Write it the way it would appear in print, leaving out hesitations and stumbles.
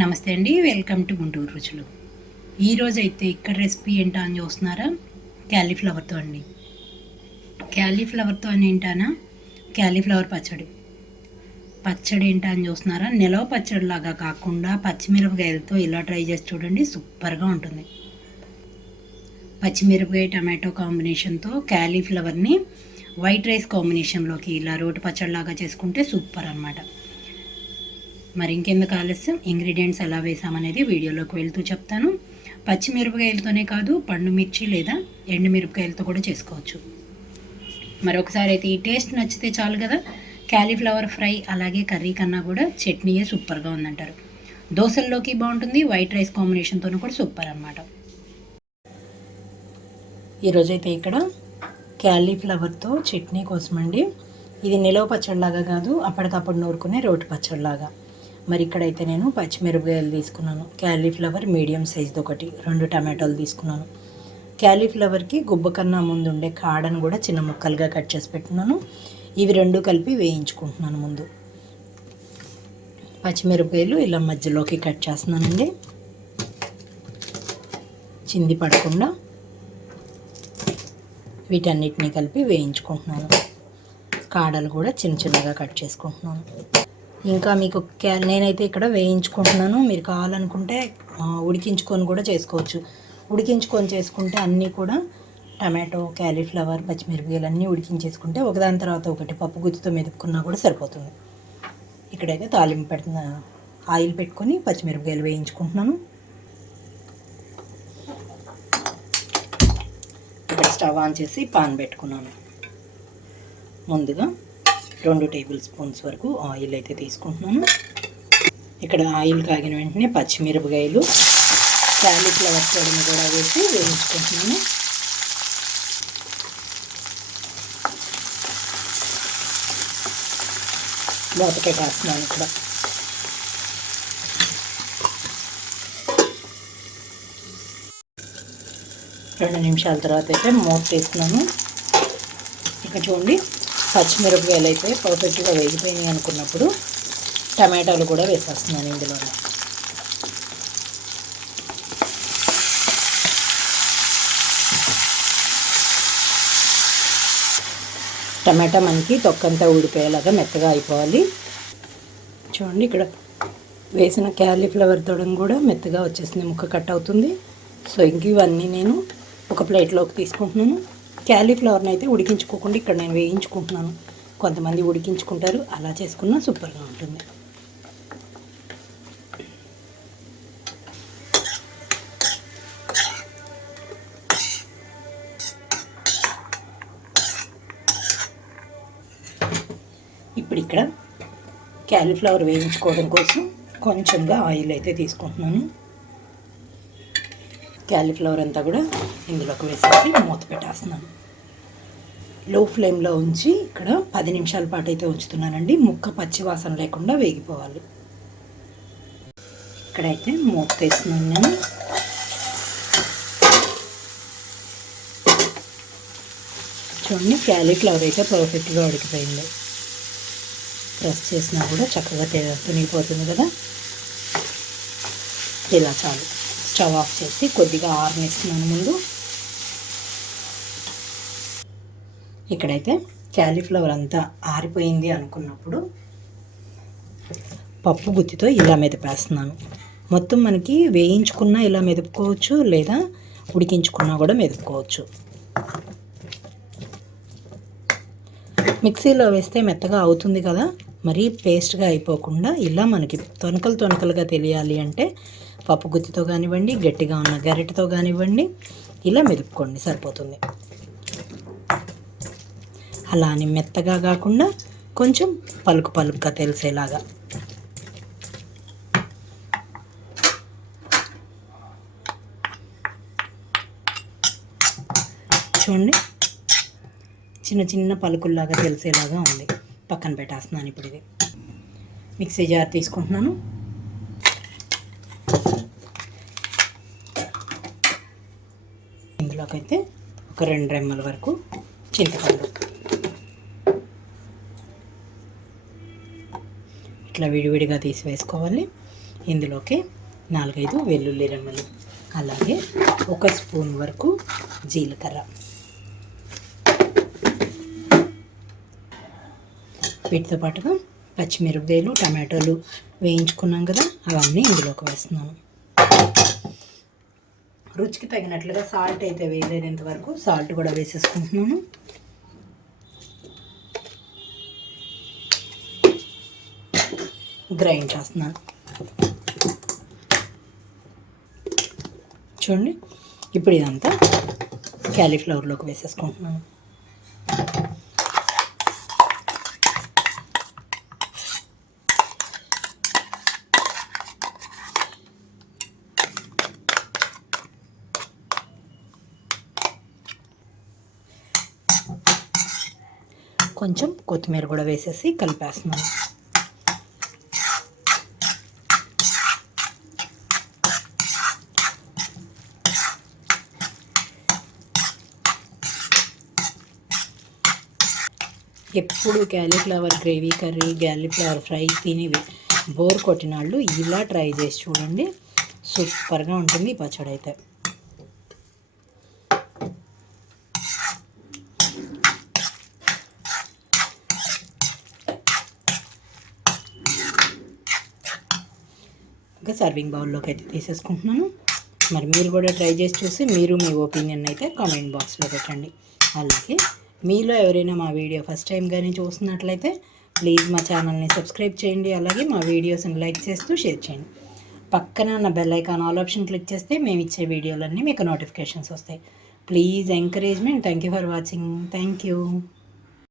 నమస్తే అండి, welcome to Guntur రుచులు. ఈరోజు అయితే ఇక్కడ రెసిపీ ఏంటా అని చూస్తున్నారా? క్యాలీఫ్లవర్తో అండి. క్యాలీఫ్లవర్తో అని ఏంటానా? క్యాలీఫ్లవర్ పచ్చడి. పచ్చడి ఏంటా అని చూస్తున్నారా? నిలవ పచ్చడిలాగా కాకుండా పచ్చిమిరపకాయలతో ఇలా ట్రై చేసి చూడండి, సూపర్గా ఉంటుంది. పచ్చిమిరపకాయ టమాటో కాంబినేషన్తో క్యాలీఫ్లవర్ని వైట్ రైస్ కాంబినేషన్లోకి ఇలా రోటి పచ్చడిలాగా చేసుకుంటే సూపర్ అనమాట. మరి ఇంకెందుకు ఆలస్యం, ఇంగ్రీడియంట్స్ ఎలా వేసామనేది వీడియోలోకి వెళ్తూ చెప్తాను. పచ్చిమిరపకాయలతోనే కాదు, పండు మిర్చి లేదా ఎండుమిరపకాయలతో కూడా చేసుకోవచ్చు. మరొకసారి అయితే ఈ టేస్ట్ నచ్చితే చాలు కదా. క్యాలీఫ్లవర్ ఫ్రై అలాగే కర్రీ కన్నా కూడా చట్నీయే సూపర్గా ఉందంటారు. దోశల్లోకి బాగుంటుంది, వైట్ రైస్ కాంబినేషన్తోనూ కూడా సూపర్ అనమాట. ఈరోజైతే ఇక్కడ క్యాలీఫ్లవర్తో చట్నీ కోసమండి. ఇది నిలవ పచ్చడిలాగా కాదు, అప్పటికప్పుడు నూరుకునే రోటి పచ్చడిలాగా. మరి ఇక్కడైతే నేను పచ్చిమిరపకాయలు తీసుకున్నాను, క్యాలీఫ్లవర్ మీడియం సైజ్ది ఒకటి, 2 టమాటోలు తీసుకున్నాను. క్యాలీఫ్లవర్కి గుబ్బ కన్నా ముందు ఉండే కాడను కూడా చిన్న ముక్కలుగా కట్ చేసి పెట్టుకున్నాను. ఇవి 2 కలిపి వేయించుకుంటున్నాను. ముందు పచ్చిమిరపకాయలు ఇలా మధ్యలోకి కట్ చేస్తున్నానండి, చింది పడకుండా వీటన్నిటిని కలిపి వేయించుకుంటున్నాను. కాడలు కూడా చిన్న చిన్నగా కట్ చేసుకుంటున్నాను. ఇంకా మీకు నేనైతే ఇక్కడ వేయించుకుంటున్నాను. మీరు కావాలనుకుంటే ఉడికించుకొని కూడా చేసుకోవచ్చు. ఉడికించుకొని చేసుకుంటే అన్నీ కూడా టమాటో, క్యాలీఫ్లవర్, పచ్చిమిరపకాయలు అన్నీ ఉడికించేసుకుంటే ఒకదాని తర్వాత ఒకటి పప్పు గుత్తితో మెదుపుకున్నా కూడా సరిపోతుంది. ఇక్కడైతే తాలింపు పెడుతున్న ఆయిల్ పెట్టుకొని పచ్చిమిరపకాయలు వేయించుకుంటున్నాను. ఇక్కడ స్టవ్ ఆన్ చేసి పాన్ పెట్టుకున్నాను. ముందుగా 2 టేబుల్ స్పూన్స్ వరకు ఆయిల్ అయితే తీసుకుంటున్నాను. ఇక్కడ ఆయిల్ కాగిన వెంటనే పచ్చిమిరపకాయలు, క్యాలీఫ్లవర్ పొడిని కూడా వేసి వేయించుకుంటున్నాను. మూత పెట్టేస్తున్నాను. ఇక్కడ 2 నిమిషాల తర్వాత అయితే మూత తీస్తున్నాను. ఇక చూడండి, పచ్చిమిరపకాయలు అయితే పర్ఫెక్ట్గా వేగిపోయినాయి అనుకున్నప్పుడు టమాటాలు కూడా వేసేస్తున్నాను ఇందులో. టమాటా మనకి తొక్కంతా ఊడిపోయేలాగా మెత్తగా అయిపోవాలి. చూడండి, ఇక్కడ వేసిన క్యాలీఫ్లవర్ తొడం కూడా మెత్తగా వచ్చేసింది, ముక్క కట్ అవుతుంది. సో ఇంక ఇవన్నీ నేను ఒక ప్లేట్లోకి తీసుకుంటున్నాను. క్యాలీఫ్లవర్ని అయితే ఉడికించుకోకుండా ఇక్కడ నేను వేయించుకుంటున్నాను. కొంతమంది ఉడికించుకుంటారు, అలా చేసుకున్నా సూపర్గా ఉంటుంది. ఇప్పుడు ఇక్కడ క్యాలీఫ్లవర్ వేయించుకోవడం కోసం కొంచెంగా ఆయిల్ అయితే తీసుకుంటున్నాను. క్యాలీఫ్లవర్ అంతా కూడా ఇందులోకి వేసేసి మూత పెట్టేస్తున్నాను. లో ఫ్లేమ్లో ఉంచి ఇక్కడ 10 నిమిషాల పాటు అయితే ఉంచుతున్నానండి. ముక్క పచ్చి వాసన లేకుండా వేగిపోవాలి. ఇక్కడైతే మూత తీస్తున్నాను నేను. చూడండి, క్యాలీఫ్లవర్ అయితే పర్ఫెక్ట్గా ఉడికిపోయింది. ప్రెస్ చేసినా కూడా చక్కగా తునిగిపోతుంది కదా. ఇలా చాలు. స్టవ్ ఆఫ్ చేసి కొద్దిగా ఆరనిస్తున్నాను ముందు. ఇక్కడైతే క్యాలీఫ్లవర్ అంతా ఆరిపోయింది అనుకున్నప్పుడు పప్పు గుత్తితో ఇలా మెదిపేస్తున్నాను. మొత్తం మనకి వేయించుకున్నా ఇలా మెదుపుకోవచ్చు, లేదా ఉడికించుకున్నా కూడా మెదుపుకోవచ్చు. మిక్సీలో వేస్తే మెత్తగా అవుతుంది కదా, మరీ పేస్ట్గా అయిపోకుండా ఇలా మనకి తొనకలుగా తెలియాలి అంటే పప్పు గుత్తితో కానివ్వండి, గట్టిగా ఉన్న గరిటెతో కానివ్వండి, ఇలా మెదుపుకోండి, సరిపోతుంది. అలా అని మెత్తగా కాకుండా కొంచెం పలుకుగా తెలిసేలాగా. చూడండి, చిన్న పలుకుల్లాగా తెలిసేలాగా ఉంది. పక్కన పెట్టేస్తున్నాను. ఇప్పుడు ఇది మిక్సీ జార్ తీసుకుంటున్నాను. ఇందులోకైతే ఒక 2 రెమ్మల వరకు చింతపండు ఇట్లా విడివిడిగా తీసి వేసుకోవాలి. ఇందులోకి 4-5 వెల్లుల్లి రెమ్మలు, అలాగే 1 స్పూన్ వరకు జీలకర్ర, వీటితో పాటుగా పచ్చిమిరపకాయలు, టమాటోలు వేయించుకున్నాం కదా, అవన్నీ ఇందులోకి వేస్తున్నాను. రుచికి తగినట్లుగా సాల్ట్ అయితే వేయలేనంత వరకు సాల్ట్ కూడా వేసేసుకుంటున్నాను. గ్రైండ్ చేస్తున్నాను. చూడండి, ఇప్పుడు ఇదంతా క్యాలీఫ్లవర్లోకి వేసేసుకుంటున్నాను. కొంచెం కొత్తిమీర కూడా వేసేసి కలిపేస్తున్నాను. ఎప్పుడు cauliflower gravy curry, cauliflower fry తిని బోర్ కొట్టిన వాళ్ళు ఇలా ట్రై చేసి చూడండి, సూపర్గా ఉంటుంది ఈ పచ్చడి అయితే. ఇంకా సర్వింగ్ బౌల్లోకి అయితే తీసేసుకుంటున్నాను. మరి మీరు కూడా ట్రై చేసి చూసి మీరు మీ ఒపీనియన్ అయితే కామెంట్ బాక్స్లో పెట్టండి. అలాగే మీలో ఎవరైనా మా వీడియో ఫస్ట్ టైం కానీ చూస్తున్నట్లయితే ప్లీజ్ మా ఛానల్ని సబ్స్క్రైబ్ చేయండి. అలాగే మా వీడియోస్ని లైక్ చేస్తూ షేర్ చేయండి. పక్కన ఉన్న bell icon all option click చేస్తే మేము ఇచ్చే వీడియోలన్నీ మీకు నోటిఫికేషన్స్ వస్తాయి. Please encouragement. Thank you for watching. Thank you.